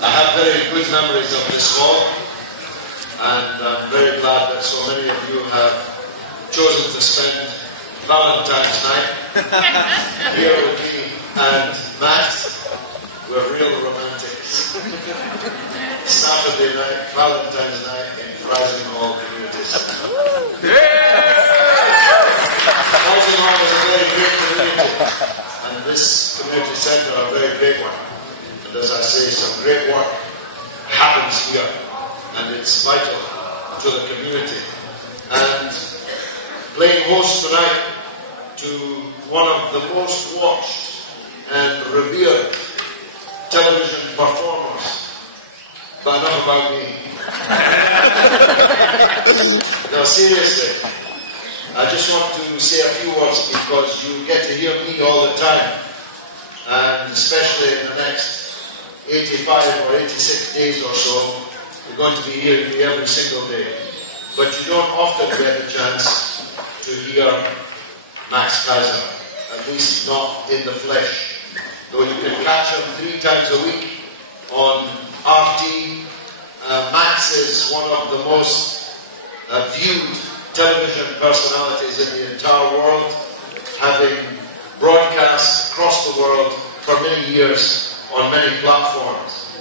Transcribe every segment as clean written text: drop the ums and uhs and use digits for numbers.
I have very good memories of this hall, and I'm very glad that so many of you have chosen to spend Valentines night here with me and Matt. We're real romantics. Saturday night, Valentine's night in Frizinghall Community Centre. Frizinghall is a very great community, and this community centre a very great one. And as I say, some great work happens here, and it's vital to the community. And playing host tonight to one of the most watched and revered television performers. But enough about me. Now seriously, I just want to say a few words because you get to hear me all the time, and especially in the next 85 or 86 days or so, you're going to be hearing me every single day. But you don't often get a chance to hear Max Keiser, at least not in the flesh. Though you can catch him 3 times a week on RT. Max is one of the most viewed television personalities in the entire world, having broadcast across the world for many years on many platforms.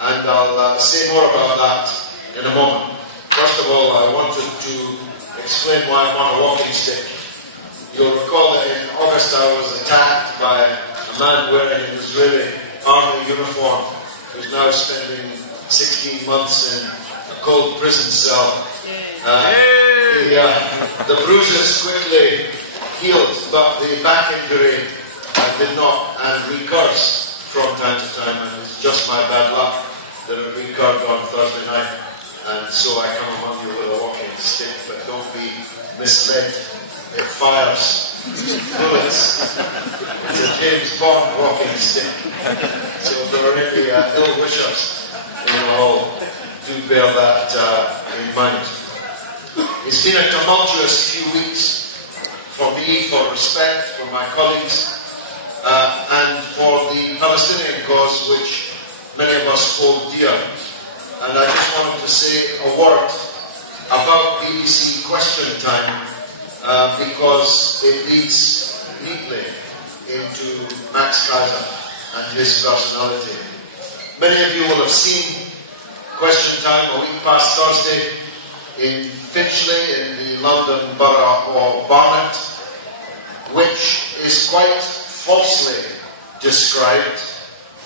And I'll say more about that in a moment. First of all, I wanted to explain why I'm on a walking stick. You'll recall that in August I was attacked by a man wearing an Israeli army uniform who's now spending 16 months in a cold prison cell. The bruises quickly healed, but the back injury did not, and recurs from time to time, and it's just my bad luck that it recurred on Thursday night, and so I come among you with a walking stick, but don't be misled. It fires bullets. It's a James Bond walking stick. So if there are any ill wishers, you know, do bear that in mind. It's been a tumultuous few weeks for me, for respect, for my colleagues, and for the Palestinian cause, which many of us hold dear. And I just wanted to say a word about BBC Question Time, because it leads neatly into Max Keiser and his personality. Many of you will have seen Question Time a week past Thursday in Finchley, in the London borough of Barnet, which is quite falsely described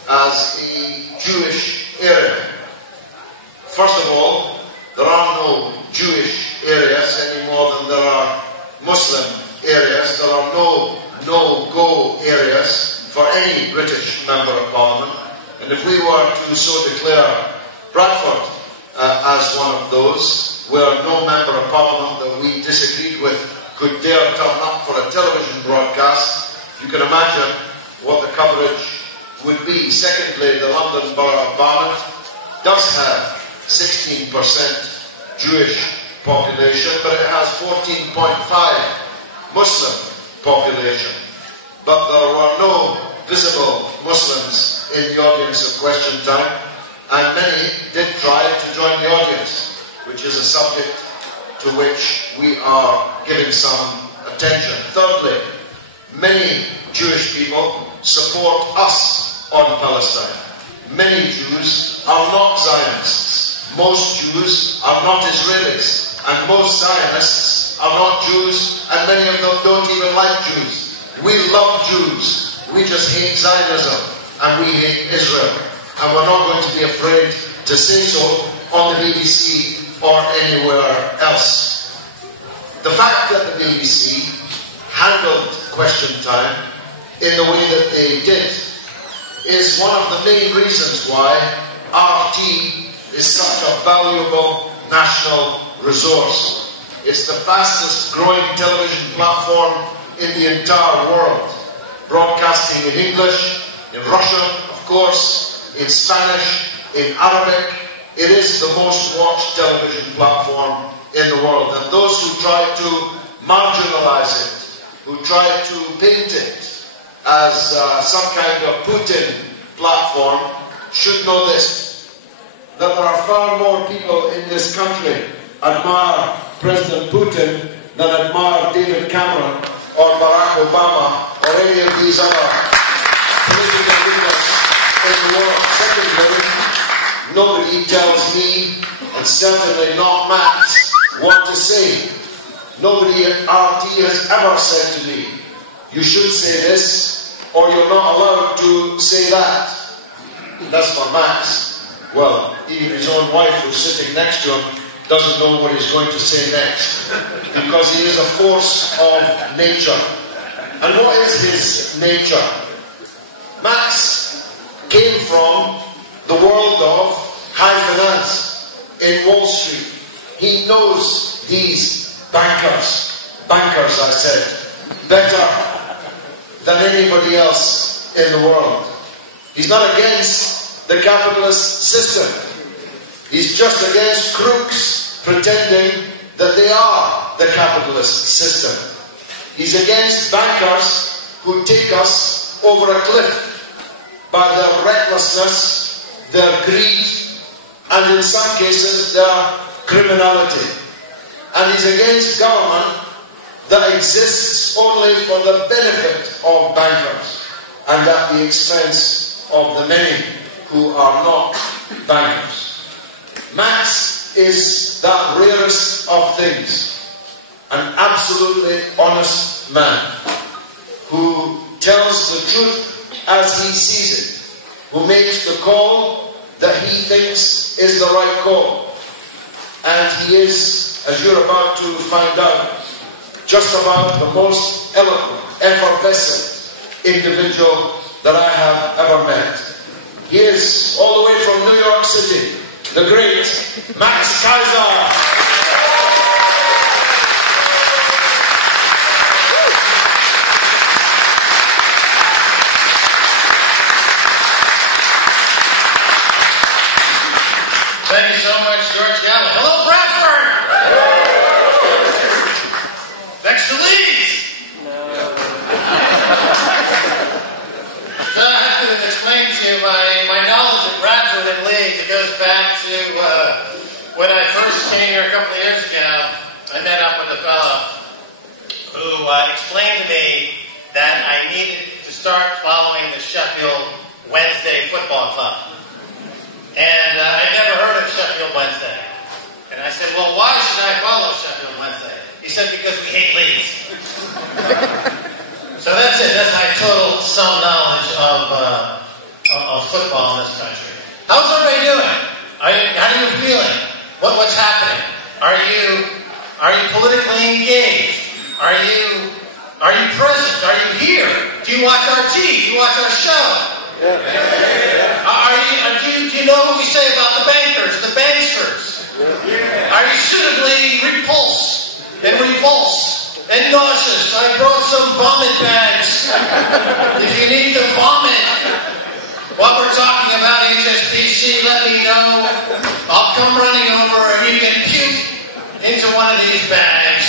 as a Jewish area. First of all, there are no Jewish areas any more than there are Muslim areas. There are no no-go areas for any British Member of Parliament. And if we were to so declare Bradford as one of those, where no Member of Parliament that we disagreed with could dare turn up for a television broadcast, you can imagine what the coverage would be. Secondly, the London Borough of Barnet does have 16% Jewish population, but it has 14.5 Muslim population. But there were no visible Muslims in the audience of Question Time, and many did try to join the audience, which is a subject to which we are giving some attention. Thirdly, many Jewish people support us on Palestine. Many Jews are not Zionists. Most Jews are not Israelis. And most Zionists are not Jews, and many of them don't even like Jews. We love Jews. We just hate Zionism, and we hate Israel. And we're not going to be afraid to say so on the BBC or anywhere else. The fact that the BBC handled Question Time in the way that they did is one of the main reasons why RT is such a valuable national resource. It's the fastest growing television platform in the entire world, broadcasting in English, in Russian, of course, in Spanish, in Arabic. It is the most watched television platform in the world, and those who try to marginalize it, who try to paint it as some kind of Putin platform, should know this. that there are far more people in this country admire President Putin than admire David Cameron or Barack Obama or any of these other political leaders in the world. Secondly, nobody tells me, and certainly not Max, what to say. Nobody at RT has ever said to me, you should say this, or you're not allowed to say that. That's for Max. Well, even his own wife, who's sitting next to him, doesn't know what he's going to say next, because he is a force of nature. And what is his nature? Max came from the world of high finance in Wall Street. He knows these bankers, I said, better than anybody else in the world. He's not against the capitalist system. He's just against crooks pretending that they are the capitalist system. He's against bankers who take us over a cliff by their recklessness, their greed, and in some cases their criminality. And he's against government that exists only for the benefit of bankers and at the expense of the many who are not bankers. Max is that rarest of things, an absolutely honest man who tells the truth as he sees it, who makes the call that he thinks is the right call. And he is, as you're about to find out, just about the most eloquent, effervescent individual that I have ever met. He is, all the way from New York City, the great Max Keiser. Thank you so much, George Galloway. Hello, Bradford! Next to Leeds! So I have to explain to you my knowledge of Bradford and Leeds. It goes back to when I first came here a couple of years ago. I met up with a fellow who explained to me that I needed to start following the Sheffield Wednesday Football Club. And I'd never heard of Sheffield Wednesday. And I said, well, why should I follow Sheffield Wednesday? He said, because we hate Leeds. So that's it. That's my total some knowledge of football in this country. How's everybody doing? How are you feeling? What's happening? Are you politically engaged? Are you present? Are you here? Do you watch our TV? Do you watch our show? Do you know what we say about the bankers, the banksters? Are you suitably repulsed and revulsed and nauseous? I brought some vomit bags. If you need to vomit while we're talking about HSBC, let me know. I'll come running over and you can puke into one of these bags.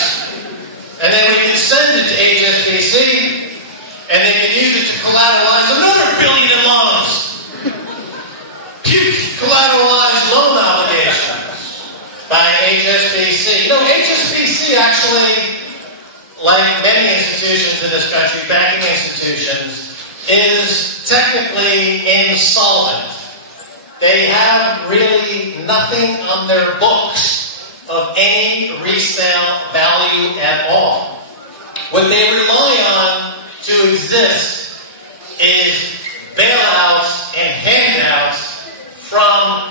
And then we can send it to HSBC. And they can use it to collateralize another $1 billion in loans. Puke collateralized loan obligations by HSBC. You know, HSBC actually, like many institutions in this country, banking institutions, is technically insolvent. They have really nothing on their books of any resale value at all. What they rely on to exist is bailouts and handouts from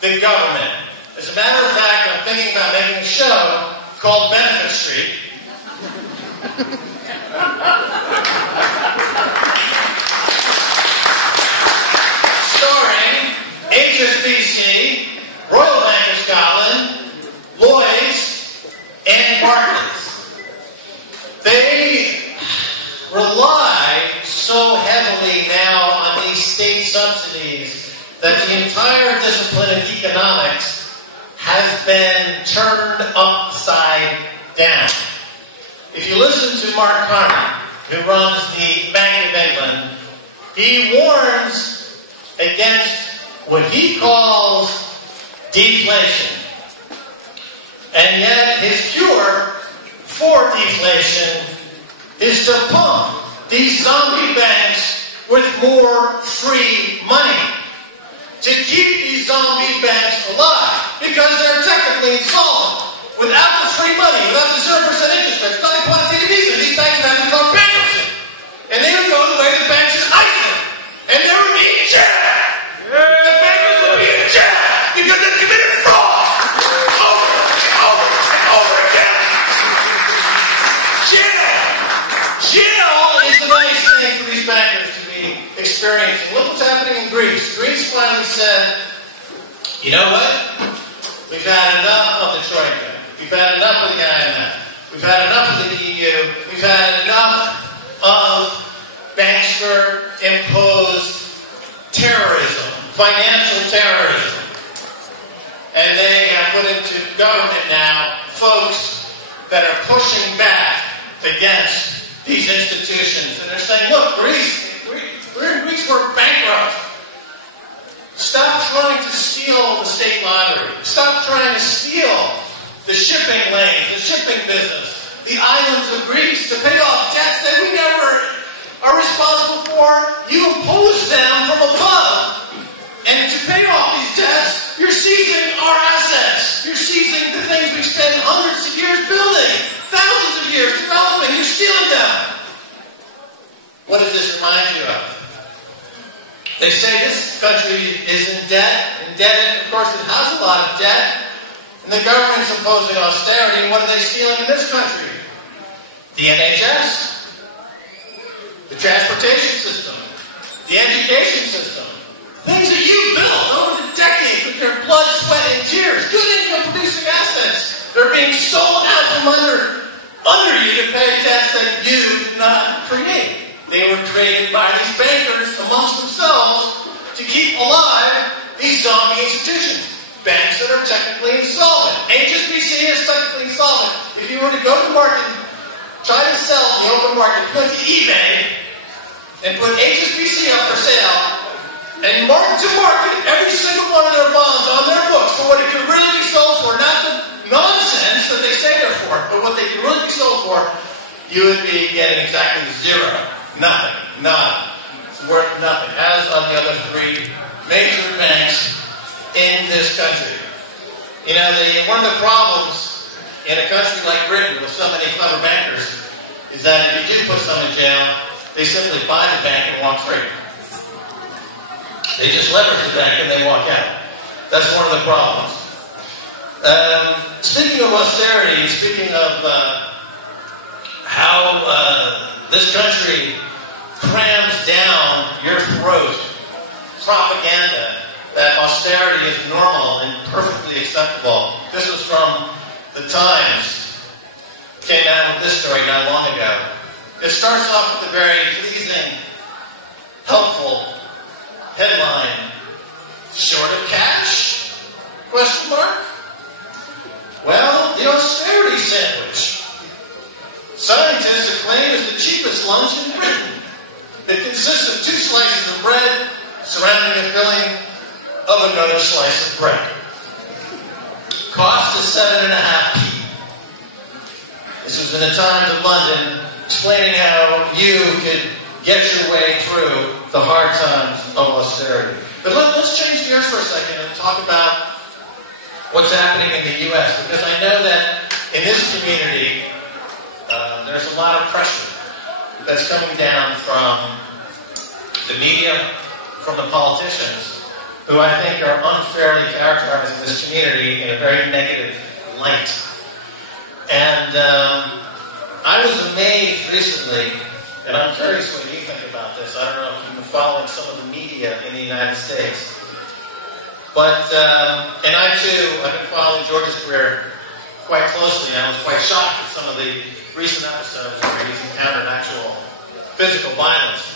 the government. As a matter of fact, I'm thinking about making a show called Benefit Street. Starring HSBC, Royal Bank of Scotland, Lloyds, and Barclays. They rely so heavily now on these state subsidies that the entire discipline of economics has been turned upside down. If you listen to Mark Carney, who runs the Bank of England, he warns against what he calls deflation. And yet his cure for deflation is to pump these zombie banks with more free money. To keep these zombie banks alive. Because they're technically insolvent. Without the free money, without the 0% interest rates, nothing quantitative easy, these banks would have to declare bankruptcy. And they would go the way of the banks in Iceland. And they would be in jail. The bankers would be in jail because they committed fraud. Over and over again. Jail is the nice thing for these bankers to be experiencing. Look what's happening in Greece. Greece finally said, you know what? We've had enough of the Troika. We've had enough of the IMF. We've had enough of the EU. We've had enough of bankster-imposed terrorism, financial terrorism. And they have put into government now folks that are pushing back against these institutions. And they're saying, look, we're in Greece, we're bankrupt. Stop trying to steal the state lottery. Stop trying to steal the shipping lanes, the shipping business, the islands of Greece to pay off debts that we never are responsible for. You impose them from above. And to pay off these debts, you're seizing our assets. You're seizing the things we've spent hundreds of years building, thousands of years developing. You're stealing them. What does this remind you of? They say this country is indebted. Of course, it has a lot of debt. And the government's imposing austerity. And what are they stealing in this country? The NHS, the transportation system, the education system. Things that you built over the decades with your blood, sweat, and tears. Good income-producing assets. They're being stolen out from under you to pay debts that you did not create. They were created by these bankers amongst themselves to keep alive these zombie institutions. Banks that are technically insolvent. HSBC is technically insolvent. If you were to go to the market and try to sell in the open market, you went to eBay and put HSBC up for sale and mark to market every single one of their bonds on their books for what it could really be sold for, not the nonsense that they say they're for, but what they could really be sold for, you would be getting exactly zero. Nothing. None. It's worth nothing. As on the other three major banks in this country. You know, one of the problems in a country like Britain with so many clever bankers is that if you do put some in jail, they simply buy the bank and walk free. They just leverage the bank and they walk out. That's one of the problems. Speaking of austerity, speaking of how this country crams down your throat propaganda that austerity is normal and perfectly acceptable. This was from the Times. Came out with this story not long ago. It starts off with a very pleasing, helpful headline. Short of cash? Question mark? Well, the austerity sandwich. Scientists acclaim is the cheapest lunch in Britain. It consists of 2 slices of bread surrounding a filling of another slice of bread. Cost is 7.5p. This was in the Times of London, explaining how you could get your way through the hard times of austerity. But let's change gears for a second and talk about what's happening in the U.S. Because I know that in this community, there's a lot of pressure that's coming down from the media, from the politicians, who I think are unfairly characterizing this community in a very negative light. And I was amazed recently, and I'm curious what you think about this. I don't know if you've been following some of the media in the United States. But, and I too, I've been following George's career quite closely, and I was quite shocked at some of the recent episodes where he's encountered actual physical violence.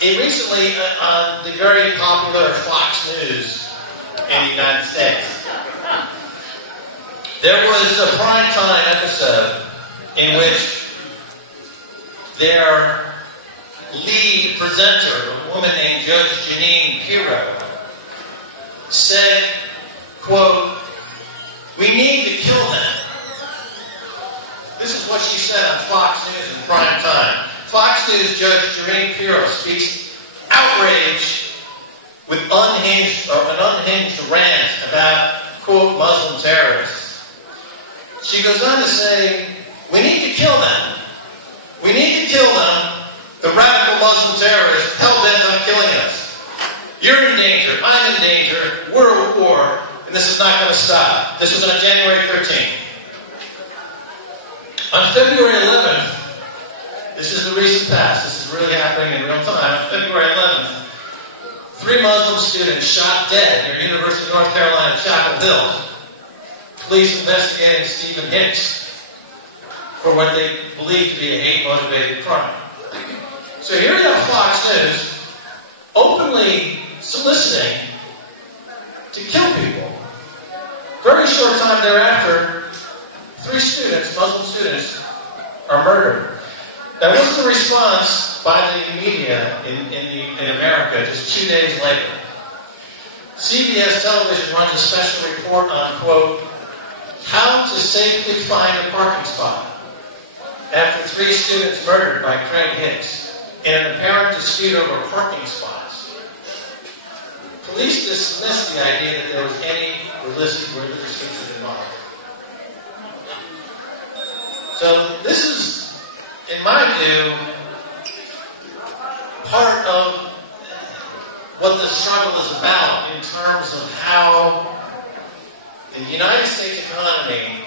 Recently, on the very popular Fox News in the United States, there was a primetime episode in which their lead presenter, a woman named Judge Jeanine Pirro, said, quote, "We need to kill them." This is what she said on Fox News in prime time. Fox News Judge Jerene Pirro speaks outrage with an unhinged rant about, quote, Muslim terrorists. She goes on to say, "We need to kill them. We need to kill them, the radical Muslim terrorists hell-bent on killing us. You're in danger. I'm in danger. We're at war. And this is not going to stop." This was on January 13th. On February 11th, this is the recent past. This is really happening in real time. On February 11th, 3 Muslim students shot dead near University of North Carolina, Chapel Hill. Police investigating Stephen Hicks for what they believe to be a hate-motivated crime. So here you have Fox News openly soliciting to kill people. Very short time thereafter, 3 students, Muslim students, are murdered. Now, what's the response by the media in America just 2 days later? CBS television runs a special report on, quote, "How to safely find a parking spot after 3 students murdered by Craig Hicks in an apparent dispute over parking spots." Police dismissed the idea that there was any religious hatred involved. So this is, in my view, part of what the struggle is about in terms of how the United States economy,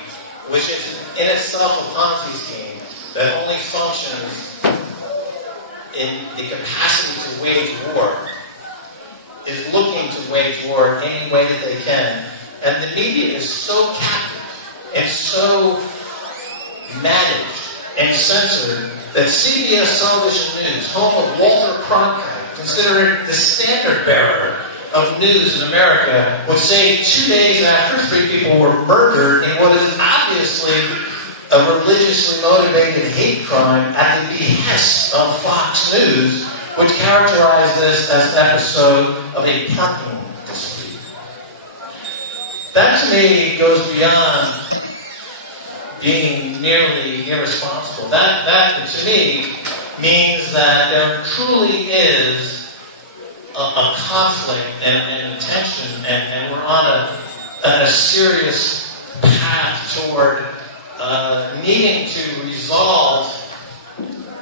which is in itself a Ponzi scheme that only functions in the capacity to wage war, is looking to wage war any way that they can. And the media is so captive and so managed and censored that CBS Television News, home of Walter Cronkite, considered the standard bearer of news in America, would say 2 days after 3 people were murdered in what is obviously a religiously motivated hate crime at the behest of Fox News, which characterized this as an episode of a parking dispute. That to me goes beyond being nearly irresponsible. That to me means that there truly is a conflict and a tension, and we're on a serious path toward needing to resolve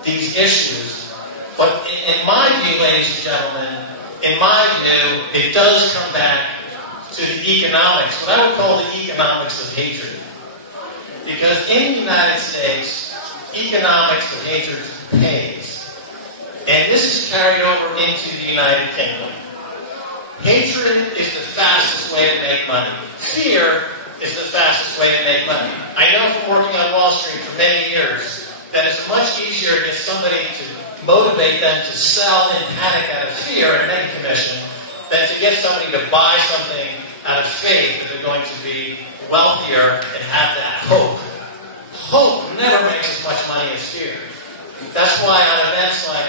these issues. But in my view, ladies and gentlemen, in my view, it does come back to the economics, what I would call the economics of hatred. Because in the United States, economics of hatred pays. And this is carried over into the United Kingdom. Hatred is the fastest way to make money. Fear is the fastest way to make money. I know from working on Wall Street for many years that it's much easier to get somebody to motivate them to sell in panic out of fear and make a commission than to get somebody to buy something out of faith that they're going to be wealthier and have that hope. Hope never makes as much money as fear. That's why on events like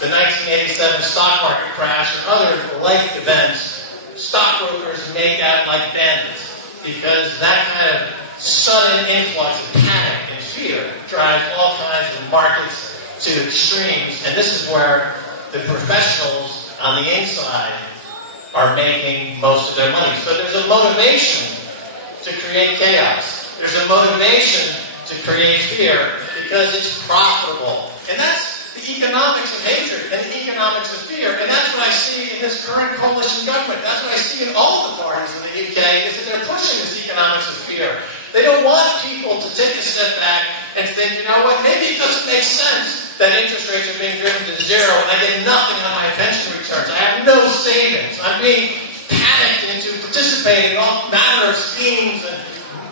the 1987 stock market crash and other like events, stockbrokers make out like bandits, because that kind of sudden influx of panic and fear drives all kinds of markets to extremes, and this is where the professionals on the inside are making most of their money. So there's a motivation to create chaos. There's a motivation to create fear because it's profitable. And that's the economics of hatred and the economics of fear. And that's what I see in this current coalition government. That's what I see in all the parties in the UK, is that they're pushing this economics of fear. They don't want people to take a step back and think, you know what, maybe it doesn't make sense that interest rates are being driven to zero and I get nothing on my pension returns. I have no savings. I'm being panicked into participating in all manner of schemes and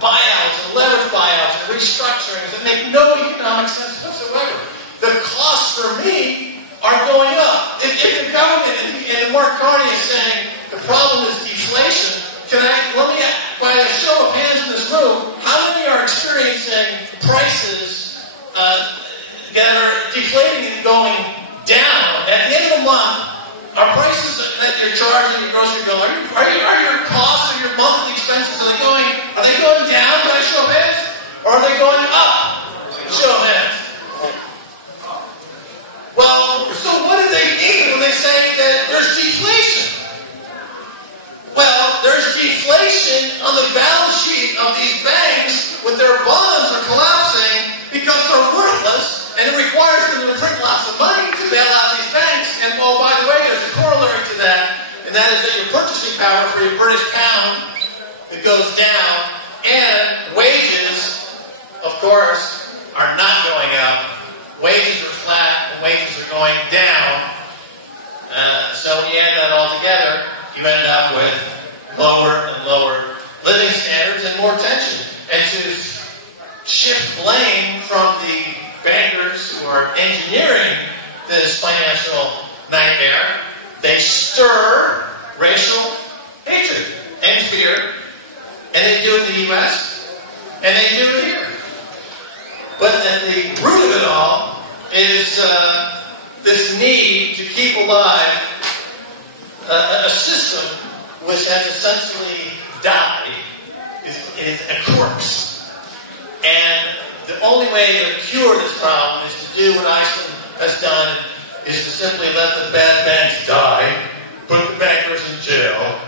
buyouts and leverage buyouts and restructurings that make no economic sense whatsoever. The costs for me are going up. If the government and Mark Carney is saying the problem is deflation, let me, by a show of hands in this room, how many are experiencing prices that are deflating and going down? At the end of the month, our prices, you're charging your grocery bill, are your costs or your monthly expenses, are they going down by show of hands? Or are they going up? Show of hands. Well, so what do they mean when they say that there's deflation? Well, there's deflation on the balance sheet of these banks when their bonds are collapsing because they're worthless, and it requires them to print lots of money to bail out these banks. And oh, by the way, there's a corollary to that, and that is that your purchasing power for your British pound, it goes down, and wages, of course, are not going up. Wages are flat, and wages are going down. So when you add that all together, you end up with lower and lower living standards and more tension. And to shift blame from the bankers who are engineering this financial nightmare, they stir racial hatred and fear. And they do it in the U.S., and they do it here. But at the root of it all is this need to keep alive a system which has essentially died, is a corpse. And the only way to cure this problem is to do what Iceland has done, is to simply let the bad banks die, put the bankers in jail,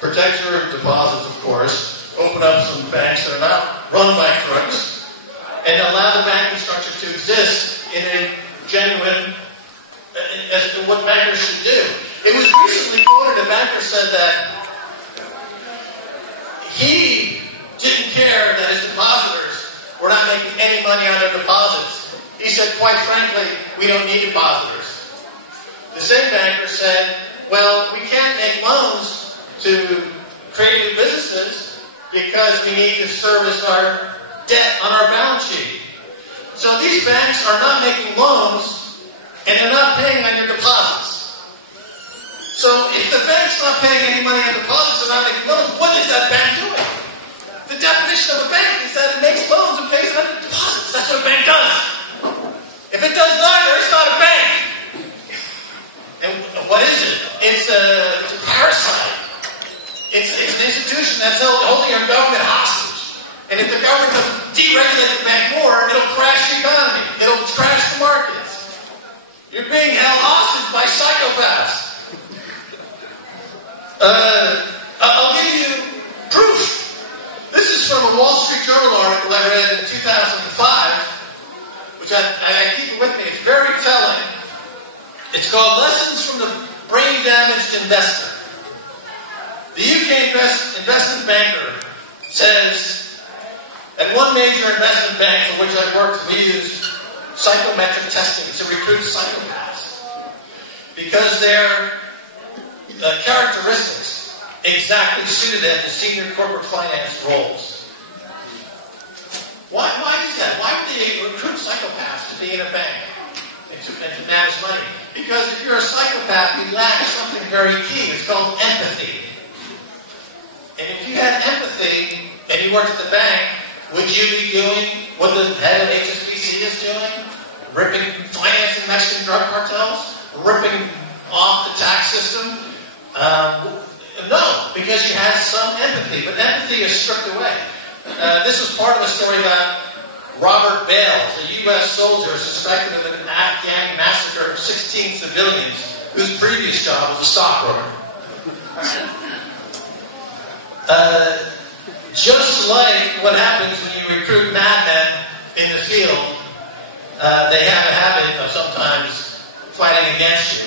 protect your deposits, of course, open up some banks that are not run by crooks, and allow the banking structure to exist in a genuine, as what bankers should do. It was recently quoted, a banker said that he didn't care that his depositors were not making any money on their deposits. He said, quite frankly, we don't need depositors. The same banker said, well, we can't make loans to create new businesses because we need to service our debt on our balance sheet. So these banks are not making loans, and they're not paying on your deposits. So if the bank's not paying any money on deposits, they're not making loans, what is that bank doing? The definition of a bank is that it makes loans and pays on deposits. That's what a bank does. If it does neither, it's not a bank. And what is it? It's a parasite. It's an institution that's holding our government hostage. And if the government doesn't deregulate the bank more, it'll crash the economy. It'll crash the markets. You're being held hostage by psychopaths. I'll give you proof. This is from a Wall Street Journal article I read in 2005, which I keep it with me. It's very telling. It's called Lessons from the Brain-Damaged Investor. The UK investment banker says, at one major investment bank for which I worked, we used psychometric testing to recruit psychopaths because their characteristics exactly suited them to senior corporate finance roles. Why is that? Why would they recruit psychopaths to be in a bank and to manage money? Because if you're a psychopath, you lack something very key. It's called empathy. And if you had empathy and you worked at the bank, would you be doing what the head of HSBC is doing? Ripping, financing Mexican drug cartels? Ripping off the tax system? No, because you had some empathy, but empathy is stripped away. This is part of a story about Robert Bales, a U.S. soldier suspected of an Afghan massacre of 16 civilians, whose previous job was a stockbroker. Just like what happens when you recruit madmen in the field, they have a habit of sometimes fighting against you.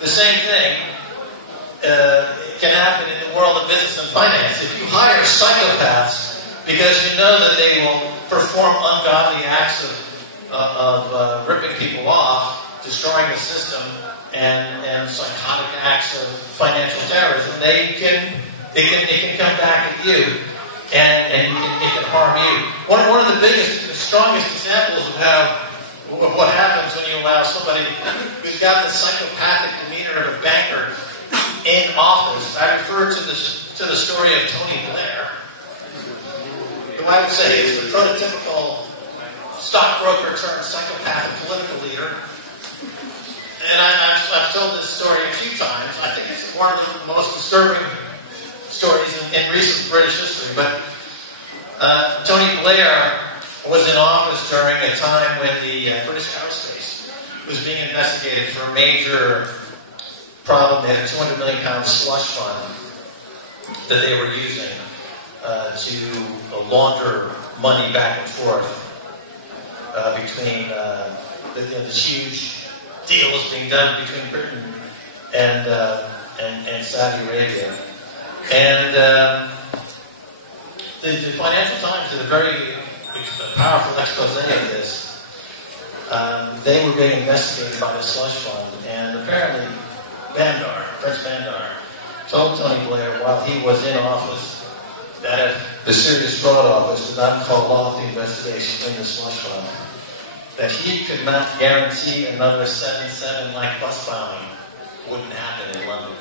The same thing can happen in the world of business and finance. If you hire psychopaths because you know that they will perform ungodly acts of ripping people off, destroying the system, and psychotic acts of financial terrorism, it can come back at you, and it can harm you. One of the biggest, the strongest examples of what happens when you allow somebody who's got the psychopathic demeanor of a banker in office. I refer to the story of Tony Blair, who I would say is the prototypical stockbroker turned psychopathic political leader. And I've told this story a few times. I think it's one of the most disturbing stories in recent British history. But Tony Blair was in office during a time when the British aerospace was being investigated for a major problem. They had a £200 million slush fund that they were using to launder money back and forth between this huge deal was being done between Britain and Saudi Arabia. And the Financial Times did a very powerful expose of this. They were being investigated by the slush fund, and apparently French Bandar, told Tony Blair while he was in office that if the Serious Fraud Office did not call off the investigation in the slush fund, that he could not guarantee another 7/7 like bus bombing wouldn't happen in London.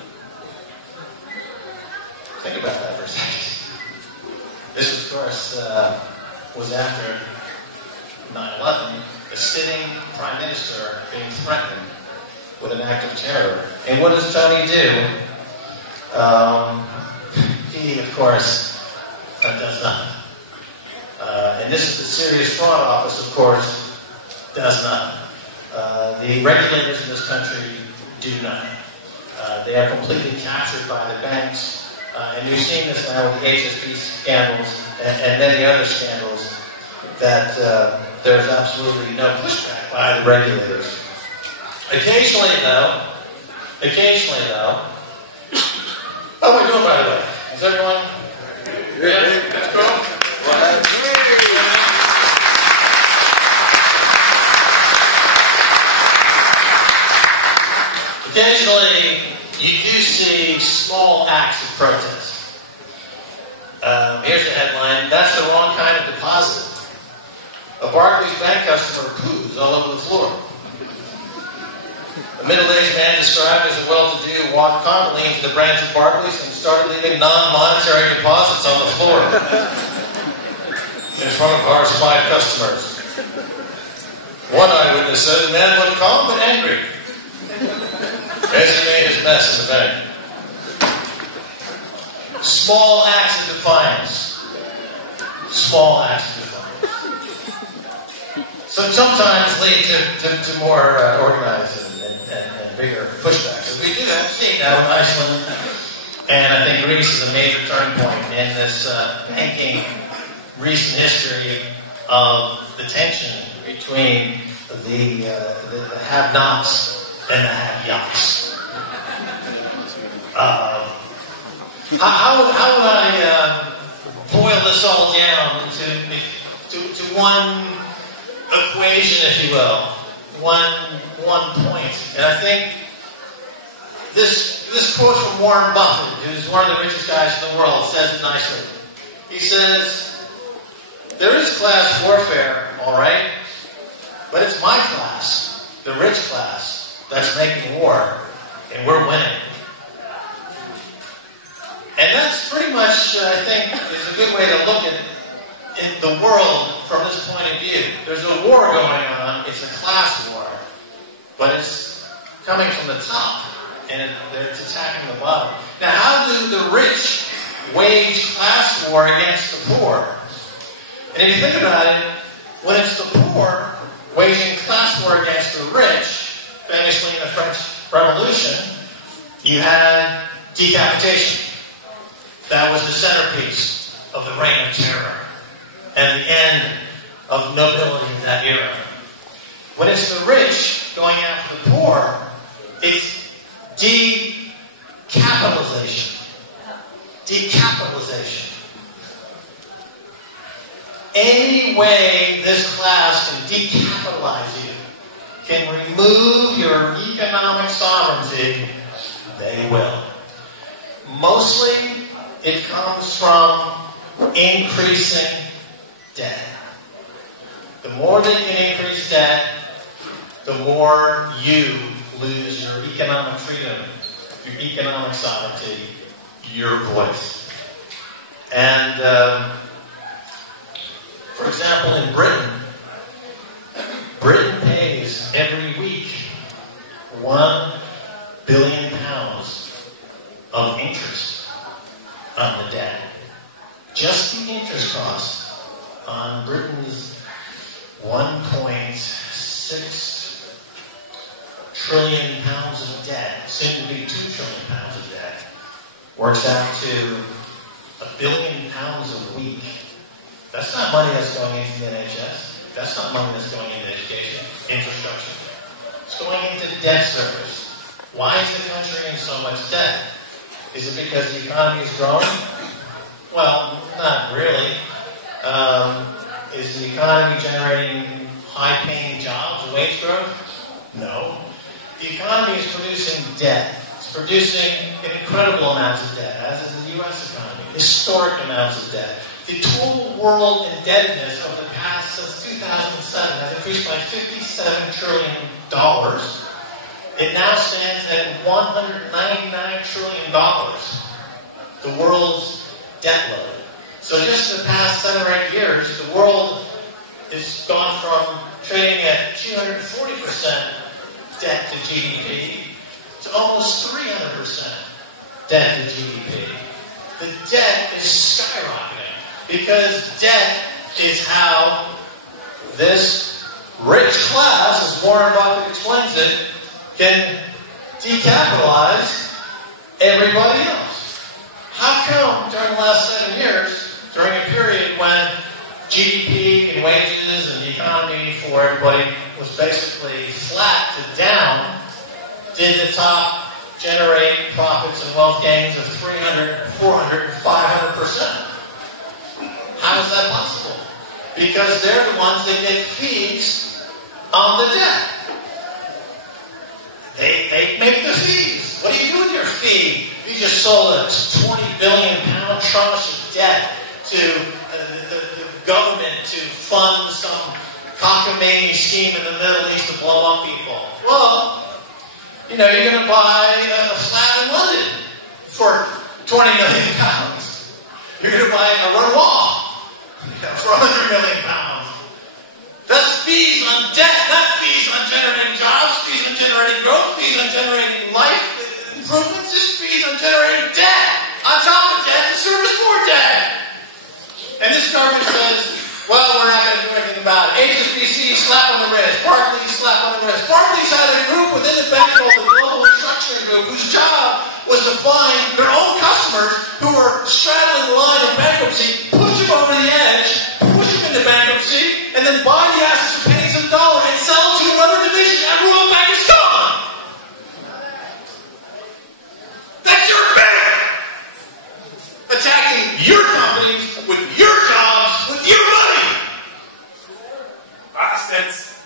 Think about that for a second. This, of course, was after 9/11, the sitting prime minister being threatened with an act of terror. And what does Tony do? He, of course, does nothing. And this is the Serious Fraud Office, of course, does nothing. The regulators in this country do nothing. They are completely captured by the banks. And you've seen this now with the HSB scandals and many other scandals, that there's absolutely no pushback by the regulators. Occasionally, though, how are we doing, by the way? Is everyone? Yeah, let's go. Occasionally, you do see small acts of protest. Here's the headline: that's the wrong kind of deposit. A Barclays bank customer poos all over the floor. A middle-aged man described as a well-to-do walked calmly into the branch of Barclays and started leaving non-monetary deposits on the floor in front of our 5 customers. One eyewitness said the man looked calm but angry as he made his mess in the bank. Small acts of defiance. Small acts of defiance. Sometimes lead to more organized and bigger pushbacks. As we do have seen now in Iceland, and I think Greece is a major turning point in this banking recent history of the tension between the have-nots and the have-yots. How would I boil this all down into one equation, if you will, one point? And I think this quote from Warren Buffett, who's one of the richest guys in the world, says it nicely. He says, "There is class warfare, all right, but it's my class, the rich class, that's making war, and we're winning." And that's pretty much, I think, is a good way to look at the world from this point of view. There's a war going on. It's a class war. But it's coming from the top, and it's attacking the bottom. Now, how do the rich wage class war against the poor? And if you think about it, when it's the poor waging class war against the rich, famously in the French Revolution, you had decapitation. That was the centerpiece of the Reign of Terror and the end of nobility in that era. When it's the rich going after the poor, it's decapitalization. Decapitalization. Any way this class can decapitalize you, can remove your economic sovereignty, they will. Mostly, it comes from increasing debt. The more they can increase debt, the more you lose your economic freedom, your economic sovereignty, your voice. And, for example, in Britain pays every week £1 billion just the interest cost on Britain's 1.6 trillion pounds of debt, soon to be 2 trillion pounds of debt, works out to £1 billion a week. That's not money that's going into the NHS. That's not money that's going into education, infrastructure. It's going into debt service. Why is the country in so much debt? Is it because the economy is growing? Well, not really. Is the economy generating high-paying jobs, wage growth? No. The economy is producing debt. It's producing incredible amounts of debt, as is the U.S. economy. Historic amounts of debt. The total world indebtedness over the past, since 2007, has increased by $57 trillion. It now stands at $199 trillion, the world's debt load. So just in the past 7 or 8 years, the world has gone from trading at 240% debt to GDP to almost 300% debt to GDP. The debt is skyrocketing because debt is how this rich class, as Warren Buffett explains it, can decapitalize everybody else. How come during the last 7 years, during a period when GDP and wages and the economy for everybody was basically flat to down, did the top generate profits and wealth gains of 300, 400, 500%? How is that possible? Because they're the ones that get fees on the debt. They make the fees. What do you do with your fee? You just sold a 20 billion pound tranche of debt to the government to fund some cockamamie scheme in the Middle East to blow up people. Well, you're going to buy a flat in London for 20 million pounds. You're going to buy a Renoir for 100 million pounds. That's fees on debt, not fees on generating jobs, fees on generating growth, fees on generating life improvements, just fees on generating debt. On top of debt to service more debt. And this government says, well, we're not going to do anything about it. HSBC, slap on the wrist. Barclays, slap on the wrist. Barclays had a group within the bank called the Global Restructuring Group whose job was to find their own customers who were straddling the line of bankruptcy, push them over the edge, push them into bankruptcy, and then buy the assets for pennies of a dollar and sell them to another division at Royal Bank of Scotland. That's your bank! Attacking your companies with your jobs, with your money! Bastards!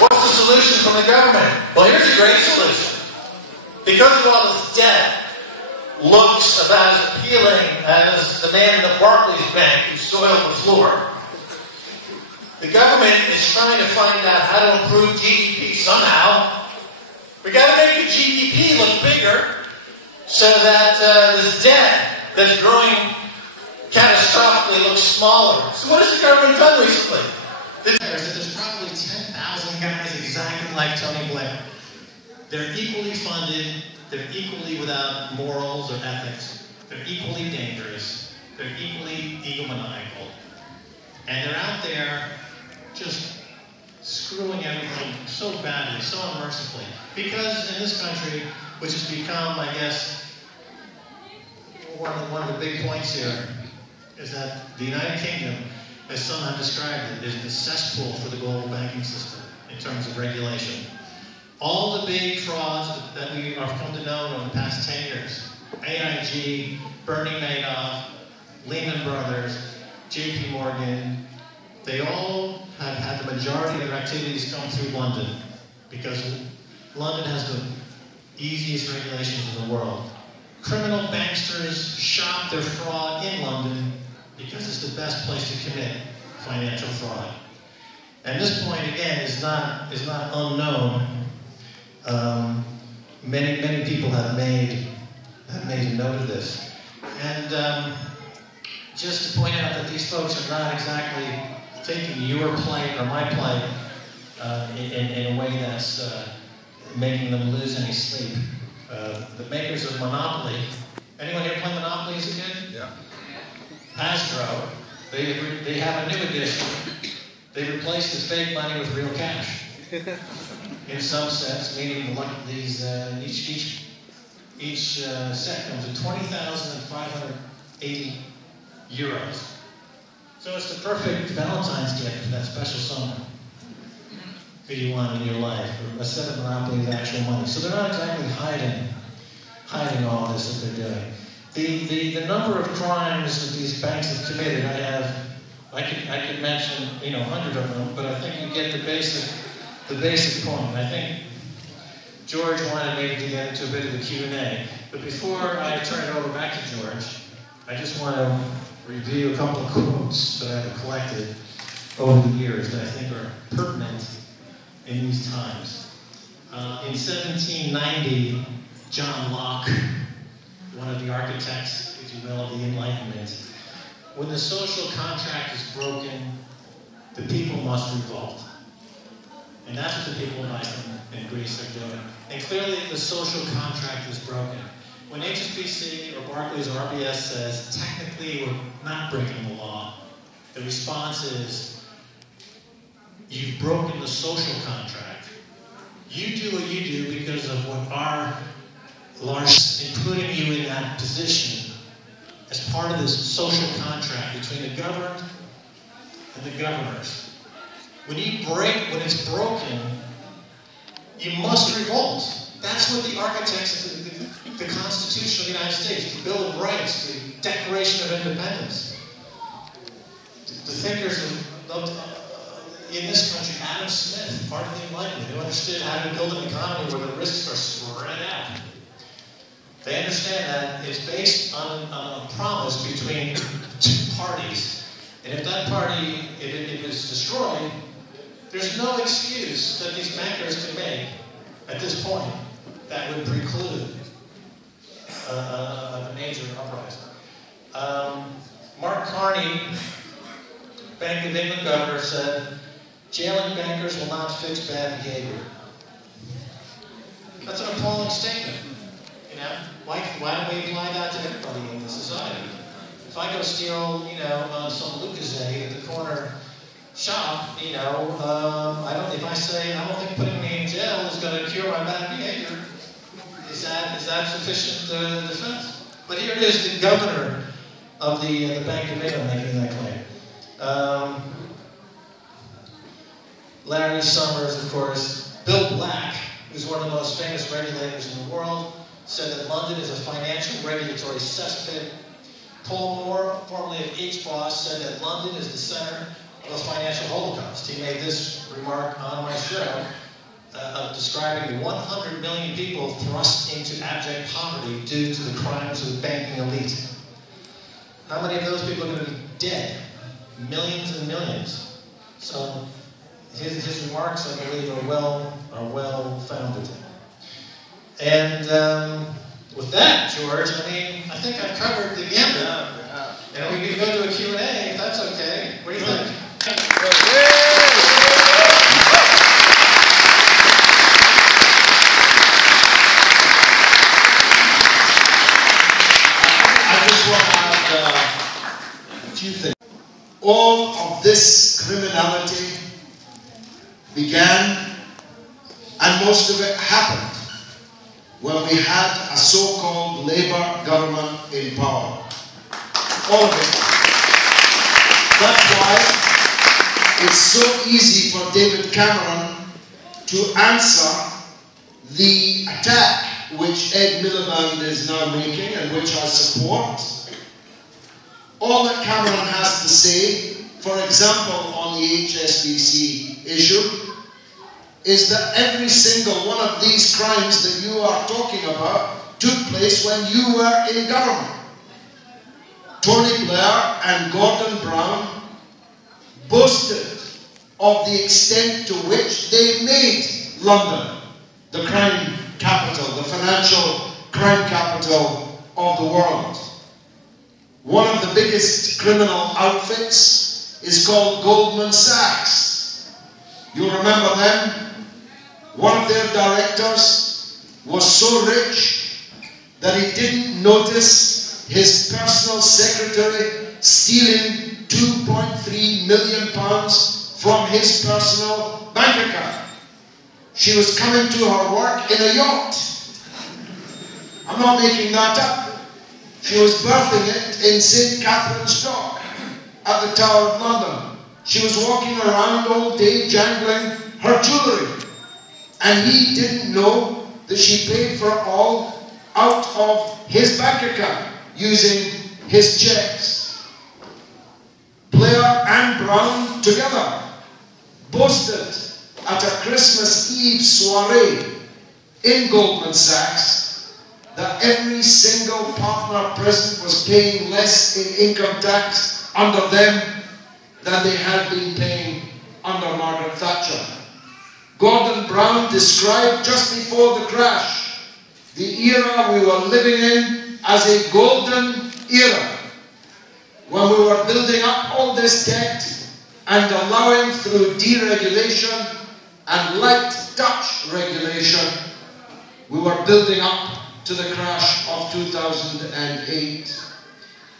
What's the solution from the government? Well, here's a great solution. Because of all this debt looks about as appealing as the man in the Barclays Bank who soiled the floor, the government is trying to find out how to improve GDP somehow. We got to make the GDP look bigger so that this debt that's growing catastrophically looks smaller. So what has the government done recently? There's probably 10,000 guys exactly like Tony Blair. They're equally funded. They're equally without morals or ethics. They're equally dangerous. They're equally egomaniacal. And they're out there just screwing everything so badly, so unmercifully. Because in this country, which has become, I guess, one of the big points here, is that the United Kingdom, as some have described it, is the cesspool for the global banking system in terms of regulation. All the big frauds that we have come to know over the past 10 years, AIG, Bernie Madoff, Lehman Brothers, JP Morgan, they all have had the majority of their activities come through London because London has the easiest regulations in the world. Criminal banksters shop their fraud in London because it's the best place to commit financial fraud. And this point, again, is not unknown. Many people have made a note of this. And just to point out that these folks are not exactly taking your plight or my plight in a way that's making them lose any sleep. The makers of Monopoly. Anyone here play Monopoly as a kid? Yeah. Hasbro. They have a new edition. They replaced the fake money with real cash. In some sense, meaning each set comes with 20,580 euros. So it's the perfect Valentine's gift for that special someone who you want in your life, or a set of Monopoly with actual money. So they're not exactly hiding all this that they're doing. The number of crimes that these banks have committed, I could mention 100 of them, but I think you get the basic point. I think George wanted maybe to get into a bit of the Q&A, but before I turn it over back to George, I just want to review a couple of quotes that I've collected over the years that I think are pertinent in these times. In 1790, John Locke, one of the architects, if you will, of the Enlightenment, when the social contract is broken, the people must revolt. And that's what the people in Iceland and Greece are doing. And clearly the social contract is broken. When HSBC or Barclays or RBS says, technically we're not breaking the law, the response is, you've broken the social contract. You do what you do because of what our large, including you in that position, as part of this social contract between the governed and the governors. When it's broken, you must revolt. That's what the architects of the Constitution of the United States, the Bill of Rights, the Declaration of Independence, the thinkers in this country, Adam Smith, part of the Enlightenment, who understood how to build an economy where the risks are spread out. They understand that it's based on a promise between two parties. And if that party, if it's destroyed, there's no excuse that these bankers can make at this point that would preclude a major uprising. Mark Carney, Bank of England governor, said, jailing bankers will not fix bad behavior. That's an appalling statement. Why don't we apply that to everybody in the society? If I go steal, some Lucozade at the corner shop, if I say I don't think putting me in jail is going to cure my bad behavior, is that sufficient defense? But here it is, the governor of the Bank of England making that claim. Larry Summers, of course. Bill Black, who's one of the most famous regulators in the world, said that London is a financial regulatory cesspit. Paul Moore, formerly of HBOS, said that London is the center of a financial holocaust. He made this remark on my show, describing 100 million people thrust into abject poverty due to the crimes of the banking elite. How many of those people are going to be dead? Millions and millions. So his remarks, I believe, are well founded. And with that, George, I think I've covered the gambit. And we can go to a Q&A if that's okay. What do you think? I just want to add a few things. All of this criminality began, and most of it happened, when we had a so-called Labour government in power. All of it. That's why it's so easy for David Cameron to answer the attack which Ed Miliband is now making and which I support. All that Cameron has to say, for example, on the HSBC issue, is that every single one of these crimes that you are talking about took place when you were in government. Tony Blair and Gordon Brown boasted of the extent to which they made London the crime capital, the financial crime capital of the world. One of the biggest criminal outfits is called Goldman Sachs. You remember them? One of their directors was so rich that he didn't notice his personal secretary stealing £2.3 million from his personal bank account. She was coming to her work in a yacht. I'm not making that up. She was birthing it in St. Catherine's Dock at the Tower of London. She was walking around all day jangling her jewellery. And he didn't know that she paid for it all out of his bank account using his checks. Blair and Brown together boasted at a Christmas Eve soiree in Goldman Sachs that every single partner present was paying less in income tax under them than they had been paying under Margaret Thatcher. Gordon Brown described just bore the crash the era we were living in as a golden era, when we were building up all this debt and allowing through deregulation and light touch regulation, we were building up to the crash of 2008.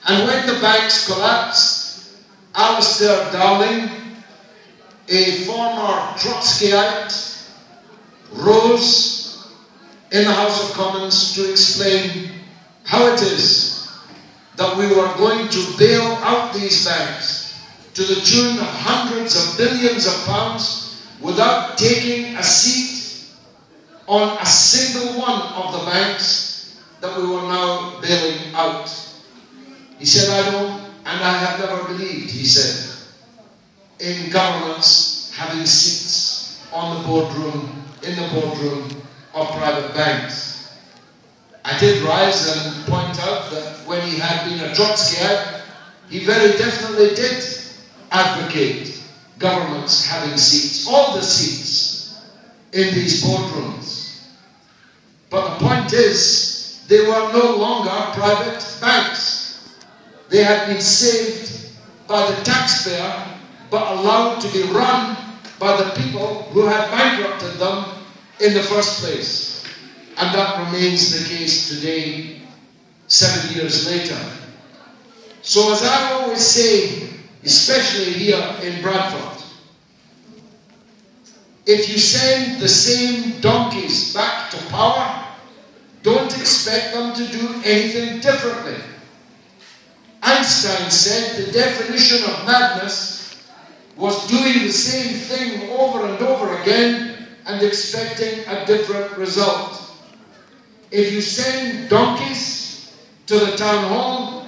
And when the banks collapsed, Alistair Darling, a former Trotskyite, rose in the House of Commons to explain how it is that we were going to bail out these banks to the tune of hundreds of billions of pounds without taking a seat on a single one of the banks that we were now bailing out. He said, I don't, and I have never believed, he said, in governments having seats on the boardroom, in the boardroom of private banks. I did rise and point out that when he had been a Trotskyite, he very definitely did advocate governments having seats, all the seats in these boardrooms. But the point is, they were no longer private banks. They had been saved by the taxpayer, but allowed to be run by the people who had bankrupted them in the first place. And that remains the case today, 7 years later. So as I always say, especially here in Bradford, if you send the same donkeys back to power, don't expect them to do anything differently. Einstein said the definition of madness was doing the same thing over and over again and expecting a different result. If you send donkeys to the town hall,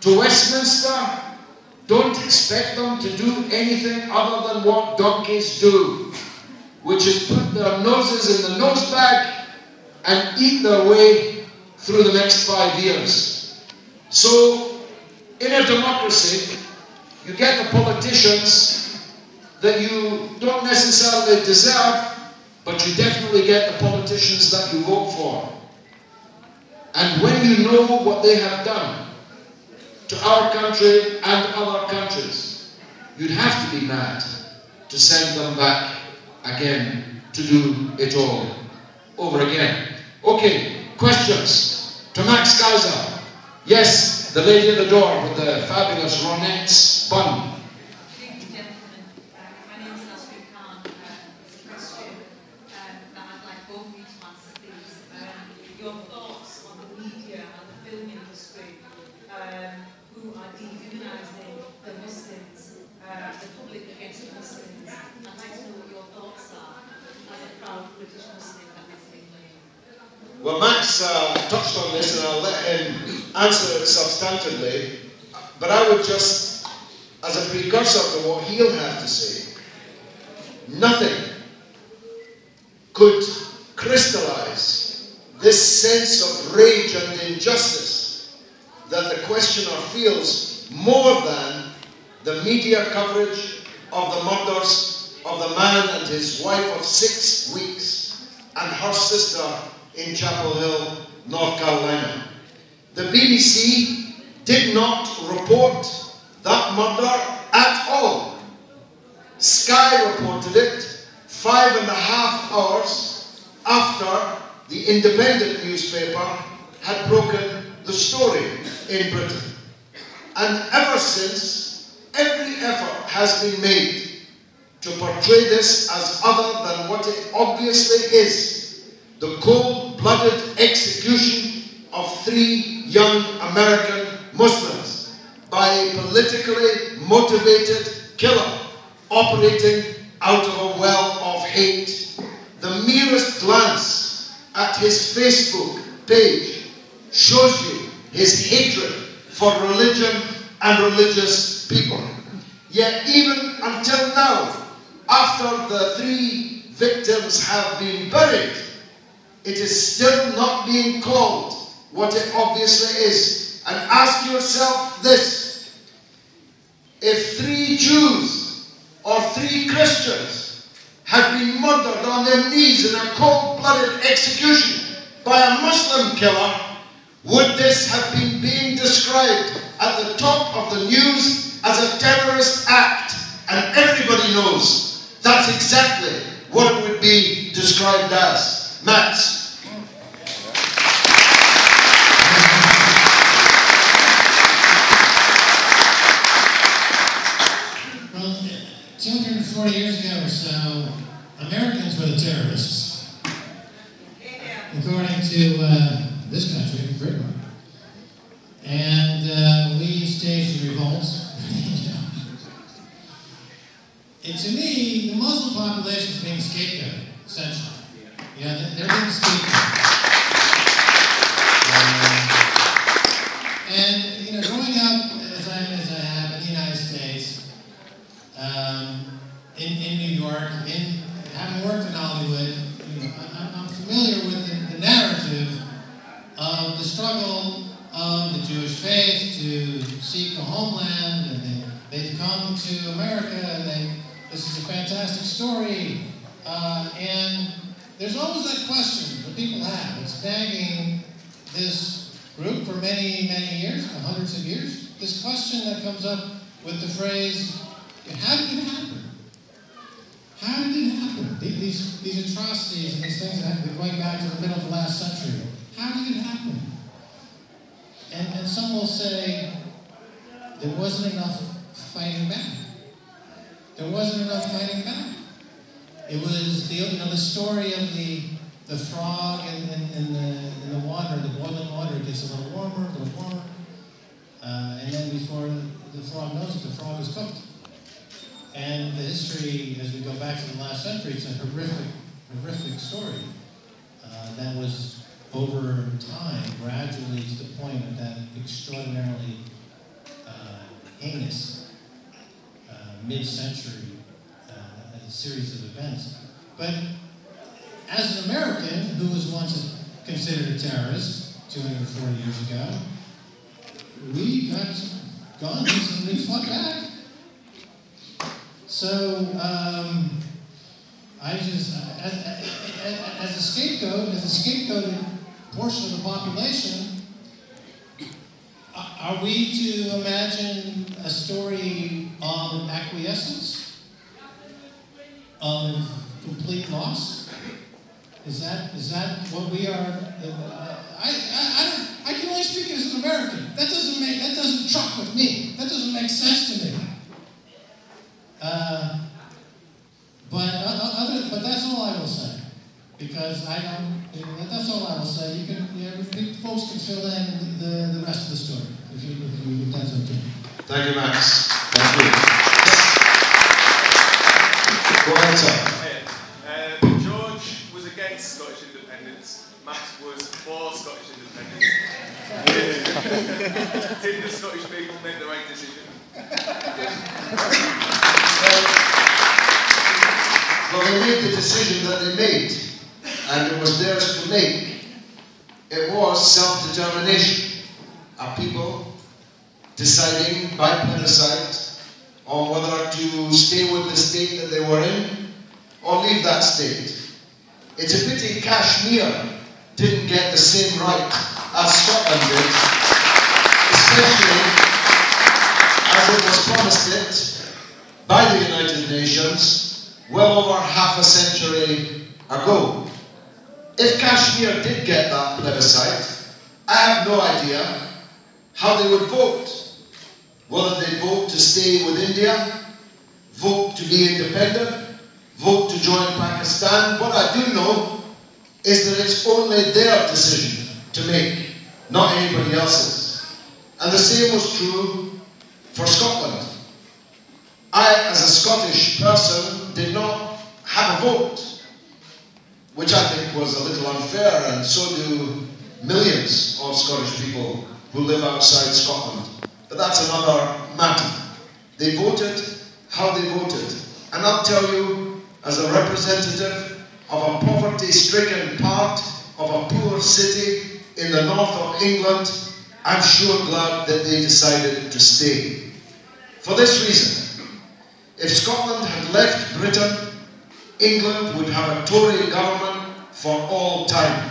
to Westminster, don't expect them to do anything other than what donkeys do, which is put their noses in the nose bag and eat their way through the next 5 years. So, in a democracy, you get the politicians that you don't necessarily deserve, but you definitely get the politicians that you vote for. And when you know what they have done to our country and other countries, you'd have to be mad to send them back again to do it all over again. Okay, questions to Max Keiser. Yes, the lady at the door with the fabulous Ronettes bun. Well, Max touched on this, and I'll let him answer it substantively, but I would just, as a precursor to what he'll have to say, nothing could crystallize this sense of rage and injustice that the questioner feels more than the media coverage of the murders of the man and his wife of 6 weeks and her sister in Chapel Hill, North Carolina. The BBC did not report that murder at all. Sky reported it, 5.5 hours after the Independent newspaper had broken the story in Britain. And ever since, every effort has been made to portray this as other than what it obviously is: the cold-blooded execution of 3 young American Muslims by a politically motivated killer operating out of a well of hate. The merest glance at his Facebook page shows you his hatred for religion and religious people. Yet even until now, after the 3 victims have been buried, it is still not being called what it obviously is. And ask yourself this: if 3 Jews or 3 Christians had been murdered on their knees in a cold-blooded execution by a Muslim killer, would this have been being described at the top of the news as a terrorist act? And everybody knows that's exactly what it would be described as. Max. Well, 240 years ago or so, Americans were the terrorists, according to this country, Britain. And we staged a revolt. And to me, the Muslim population is being scapegoated, essentially. Yeah, they're being scapegoated. And, you know, growing up, as I have in the United States, in New York, having worked in Hollywood, you know, I'm familiar with the narrative of the struggle of the Jewish faith to seek a homeland, and they've come to America, and this is a fantastic story. And there's always that question that people have. It's nagging this group for many, many years, hundreds of years. This question that comes up with the phrase, how did it happen? How did it happen? These atrocities and these things that happened going back to the middle of the last century. How did it happen? And some will say, there wasn't enough fighting back. There wasn't enough fighting back. It was the story of the frog in the water, the boiling water. It gets a little warmer, and then before the frog knows it, the frog is cooked. And the history, as we go back to the last century, it's a horrific story that was over time, gradually to the point of that extraordinarily heinous mid-century series of events. But as an American who was once considered a terrorist 240 years ago, we got guns and we fought back. So I just, as a scapegoated portion of the population, are we to imagine a story of acquiescence, of complete loss? Is that what we are? I can only speak as an American. That doesn't truck with me. That doesn't make sense to me. But that's all I will say, because I don't. That's all I will say. You folks can fill in the rest of the story if that's okay. Thank you, Max. Thank you. Go ahead, sir. George was against Scottish independence. Max was for Scottish independence. Did the Scottish people make the right decision? Well, they made the decision that they made, and it was theirs to make. It was self-determination. A people deciding by plebiscite on whether to stay with the state that they were in or leave that state. It's a pity Kashmir didn't get the same right as Scotland did, especially as it was promised it by the United Nations well over half a century ago. If Kashmir did get that plebiscite, I have no idea how they would vote. Whether they vote to stay with India, vote to be independent, vote to join Pakistan. What I do know is that it's only their decision to make, not anybody else's. And the same was true for Scotland. I, as a Scottish person, did not have a vote, which I think was a little unfair, and so do millions of Scottish people who live outside Scotland. But that's another matter. They voted how they voted. And I'll tell you, as a representative of a poverty-stricken part of a poor city in the north of England, I'm sure glad that they decided to stay. For this reason, if Scotland had left Britain, England would have a Tory government for all time.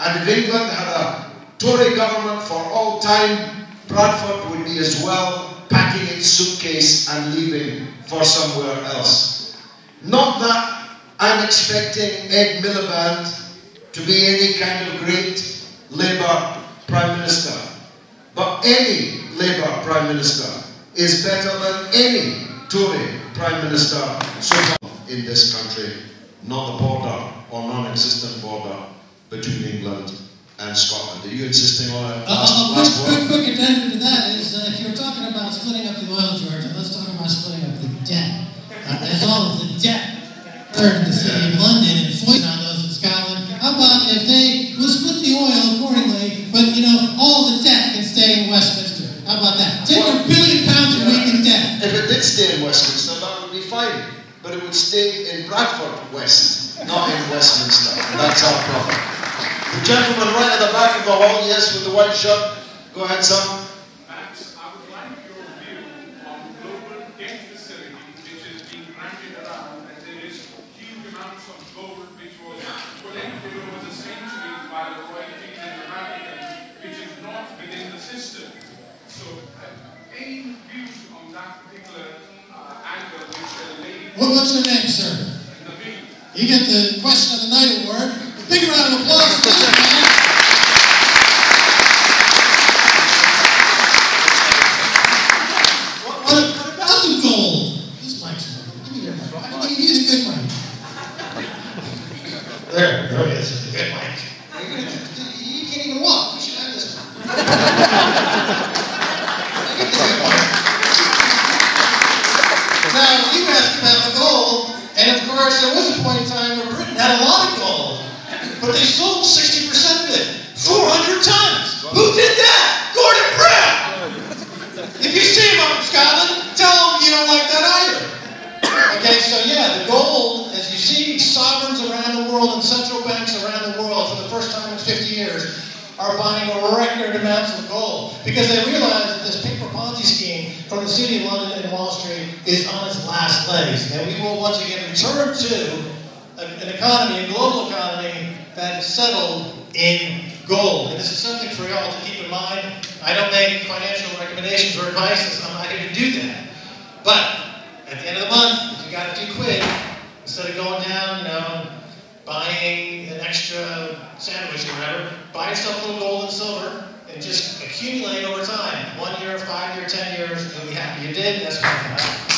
And if England had a Tory government for all time, Bradford would be as well packing its suitcase and leaving for somewhere else. Not that I'm expecting Ed Miliband to be any kind of great Labour Prime Minister. But any Labour Prime Minister is better than any Tory Prime Minister so far in this country, not the border or non-existent border between England and Scotland. Are you insisting on a last word? Quick addendum to that is, if you're talking about splitting up the oil, Georgia, let's talk about splitting up the debt. There's all of the debt in the city of London and Floyd on those in Scotland. How about if they will split the oil accordingly, but all the debt can stay in Westminster? How about that? Take £1 billion a week in debt. If it did stay in Westminster, that would be fine. But it would stay in Bradford West, not in Westminster. And that's our problem. The gentleman right at the back of the hall, yes, with the white shirt. Go ahead, sir. Max, I would like your view on global debt facility, which is being granted around, and there is huge amounts of gold which was collected over the centuries by the royalties and the Vatican, which is not within the system. So, any views on that particular angle which the lady... What's your name, sir? You get the Question of the Night award. Big round of applause for that, man. What about the gold? This mic's working. Give me your mic. I can use a good mic. There it is. A good mic. You can't even walk. You should have this one. Now, you asked about the gold, and of course, there was a point in time where Britain had a lot of gold. But they sold 60% of it. 400 tons. Who did that? Gordon Brown. If you see him up in Scotland, tell him you don't like that either. Okay, so yeah, the gold, as you see, sovereigns around the world and central banks around the world for the first time in 50 years are buying record amounts of gold because they realize that this paper Ponzi scheme from the city of London and Wall Street is on its last legs. And we will once again return to an economy, a global economy, that is settled in gold. And this is something for y'all to keep in mind. I don't make financial recommendations or advice. I'm not here to do that. But at the end of the month, if you got a few quid, instead of going down, buying an extra sandwich or whatever, buy yourself a little gold and silver and just accumulate over time. 1 year, 5 years, 10 years, you'll be happy you did. That's what